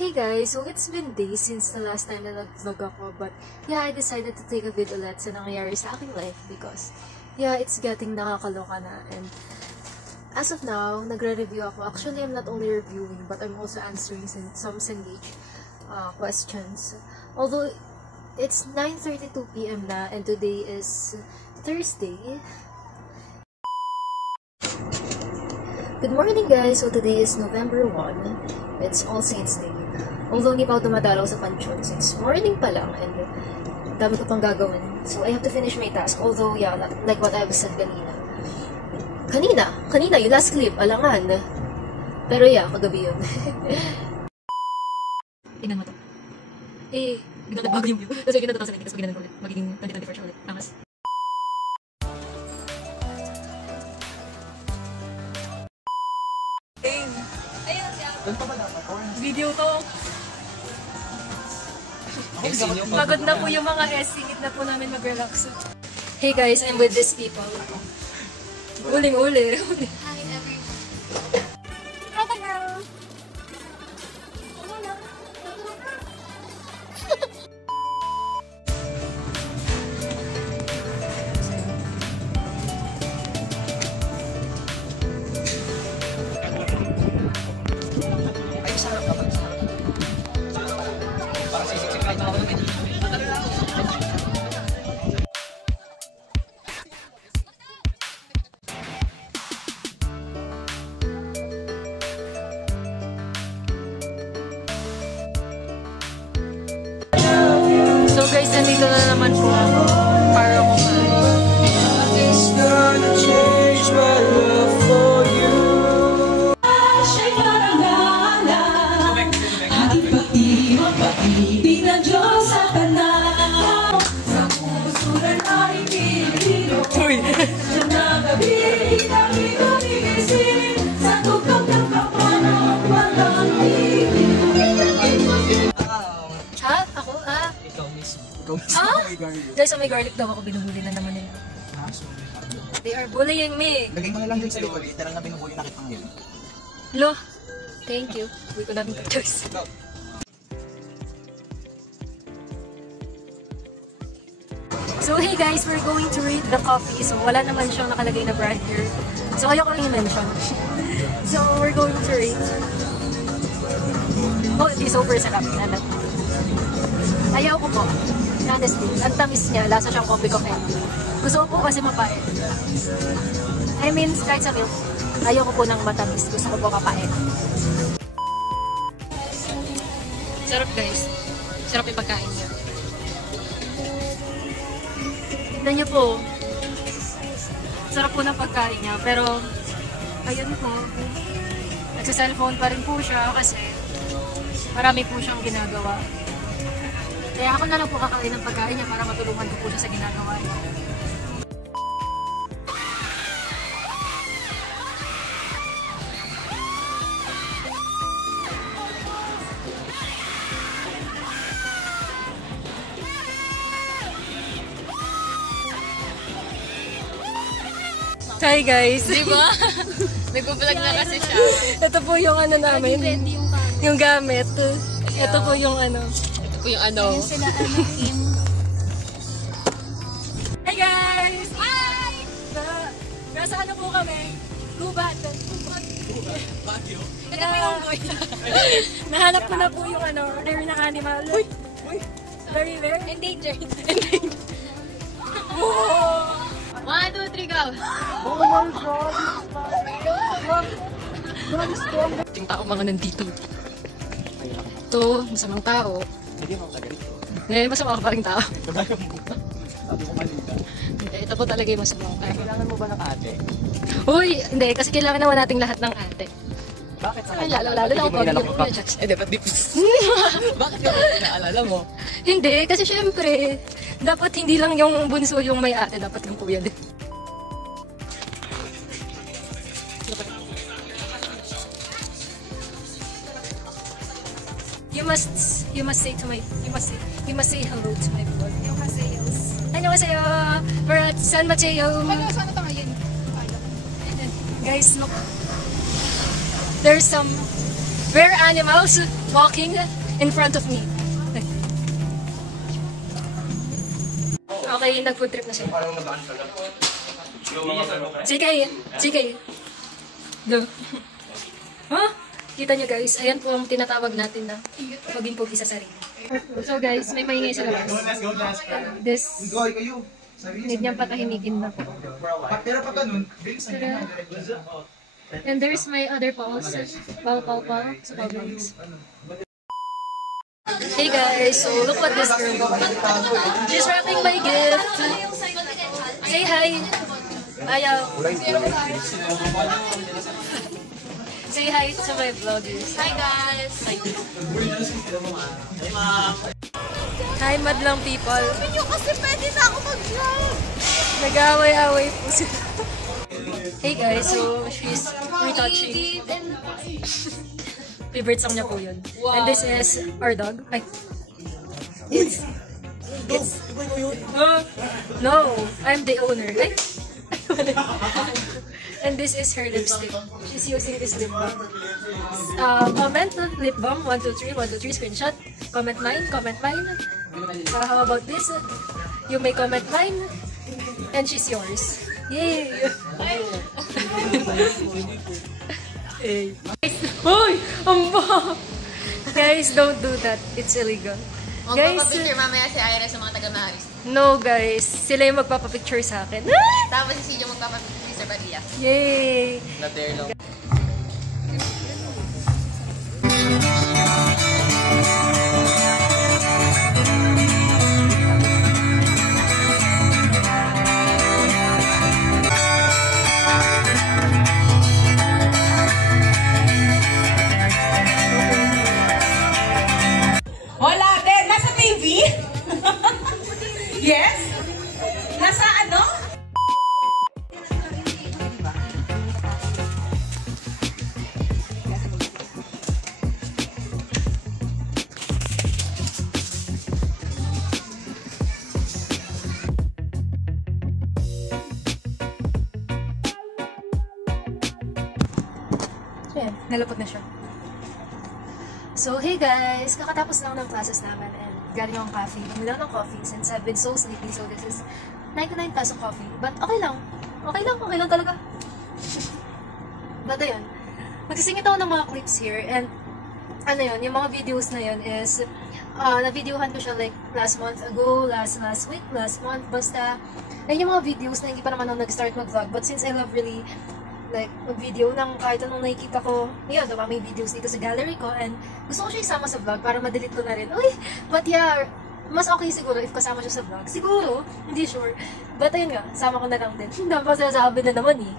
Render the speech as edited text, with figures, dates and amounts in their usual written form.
Hey guys, so it's been days since the last time na nag-vlog ako, but yeah, I decided to take a vid ulit sa nangyayari sa aking life because yeah, it's getting nakakaloka na, and as of now, nagre-review ako. Actually, I'm not only reviewing, but I'm also answering some Cengage questions. Although, it's 9:32 PM na, and today is Thursday. Good morning guys! So today is November 1. It's All Saints Day. Although hindi pa ako dumadalaw sa pansyon since morning pa lang, and dami ko pang gagawin. So I have to finish my task. Although yeah, like what I said kanina. Kanina, yung last clip, alangan. Pero yeah, kagabi yun. Tingnan mo to. Biglang nagbago yung view. Kasi ginagawa ko sa tapos ginagawa ko ulit. Magiging 2024 siya ulit. Angas. Video to. Pagod na po yung mga singit na po namin mag-relax. Hey guys, I'm with these people. Uling-uli. Hi everyone. So guys, nandito na naman po ako para kumain. Guys, may garlic daw ako, binuhuli na naman nila. They are bullying me. Lagay mo na lang dun sa likod, literal na binuhuli na kitang yun. Lo, thank you. Uwi ko namin pictures. So hey guys, we're going to rate the coffee. So wala naman siyang nakalagay na brand here. So ayoko lang i-mention. So we're going to rate. Oh, it's super sarap. Ayaw ko po. Honestly, ang tamis niya, lasa siyang kopi ko. Gusto ko po kasi mapait. I mean, kahit sa milk, ayaw ko po ng matamis. Gusto ko po mapait. Sarap guys. Sarap yung pagkain niya. Tignan niyo po. Sarap po ng pagkain niya. Pero, ayun po. Nagsa-cellphone pa rin po siya kasi marami po siyang ginagawa. Kaya ako na lang po kakain ng pagkain niya para matulungan ko po siya sa ginagawa niya. Hi guys! Diba? Nag-vlog na kasi siya. Ito po yung ano namin. Yung gamit. Ito po yung ano. Yung ano. Yung sila team. Hey guys! Hi! Nasa ano po kami? Gubat. Ito po yung Nahanap ko na po yung ano, rare na animal. Uy! Very rare? Endangered. Whoa! 1, 2, 3, go! Oh my God! Yung tao mga nandito. Ito, masamang tao. Hindi mo sa ganito. Masama ka pa rin tao. Sabi ko malita. Ito po talaga yung masamang tao. Kailangan mo ba ng ate? Uy! Hindi, kasi kailangan naman nating lahat ng ate. Bakit sa Lalo lang ako pag yung dapat di Bakit ka naalala mo? Hindi, kasi syempre, dapat hindi lang yung bunso yung may ate, dapat yung kuya din. You must say hello to my vlog. Annyeonghaseyo. We're at San Mateo. Saan ito ngayon? Guys, look. There's some rare animals walking in front of me. Okay, nag-food trip na siya. Sige. Go. Huh? Kita nyo guys, ayan po ang tinatawag natin na maging pogi sa sarili. So guys, may maingay sa labas. This, need niyang patahimikin na po. And there's my other pals. Pal. So, pals. Hey guys, so look what this girl got. She's wrapping my gift. Say hi. Ayaw. Say hi to my vloggers. Hi guys! Hi madlang people. Sabi nyo kasi pwede na ako mag-vlog! Nag-away-away po sila. Hey guys, so she's retouching. Favorite song niya po yun. And this is our dog. Ay. It's no, I'm the owner. Ay. And this is her lipstick. She's using this lip balm. Comment lip balm 123 screenshot. Comment mine. How about this? You may comment mine, and she's yours. Yay! Hey. Hoy! Guys, don't do that. It's illegal. Guys, Magpapapicture mamaya si Ira sa mga taga-Maris. no guys. Sila yung magpapapicture sa akin. Tapos si Silvio magpapapicture si Sir Badia. Yay! Not there long. Wala din. Nasa TV? Yes? Nasa ano? Ayan, nalapot na siya. So, hey guys! Kakatapos lang ng classes namin and galing akong cafe. Bumili ako ng coffee since I've been so sleepy. So, this is 99 peso coffee. But okay lang. Okay lang talaga. But ayun, magsisingit ako ng mga clips here and ano yun, yung mga videos na yun is na-videohan ko siya like last month ago, last week, last month, basta ayun yung mga videos na hindi pa naman ako nag-start mag-vlog. But since I love really like mag-video ng kahit anong nakikita ko, yun, daming videos dito sa gallery ko and gusto ko siya isama sa vlog para ma-delete ko na rin. Uy! But yeah, mas okay siguro if kasama siya sa vlog. Siguro, hindi sure. But ayun nga, sama ko na lang din. Dapat sinasabi na naman eh.